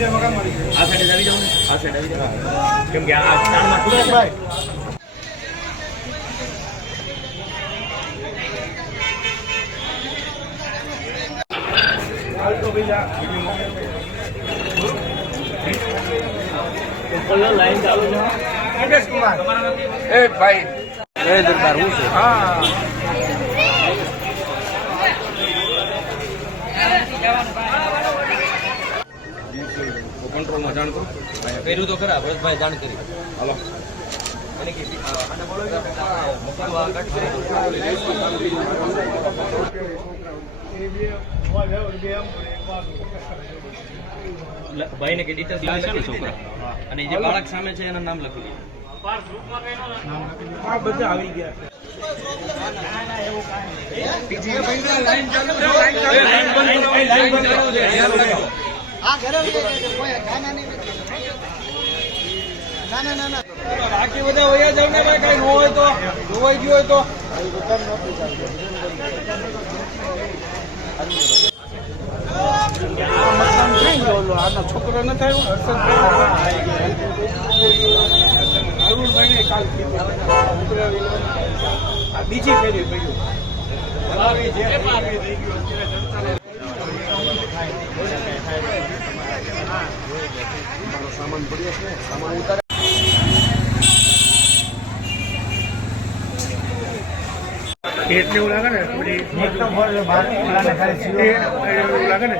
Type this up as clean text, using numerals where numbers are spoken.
આ સાઈડ આવી જાવ, આ સાઈડ આવી જાવ, કેમ કે આ તાણમાં તૂટે ભાઈ. લાઈન ચાલુ છે. એ ભાઈ એ દરબાર હું છે. હા કંટ્રોલમાં જાણ કરું. કર્યું તો ખરા ભરતભાઈ જાણ કરી. હાલો અને કે ભાઈ ને કે ડિટેલ્સ લખી છોકરા અને જે બાળક સામે છે એનું નામ લખી દે. આ બધા આવી ગયા. બાકી બધા વયા જાવ ને ભાઈ, કઈ ન હોય તો જોવાઈ ગયું હોય તો આના છોકરો ન થાય અરુણભાઈ ને કાલ બીજી ફેરી પડ્યું સામાન પડ્યો છે, સામાન ઉતારે. એવું લાગે ને એવું લાગે ને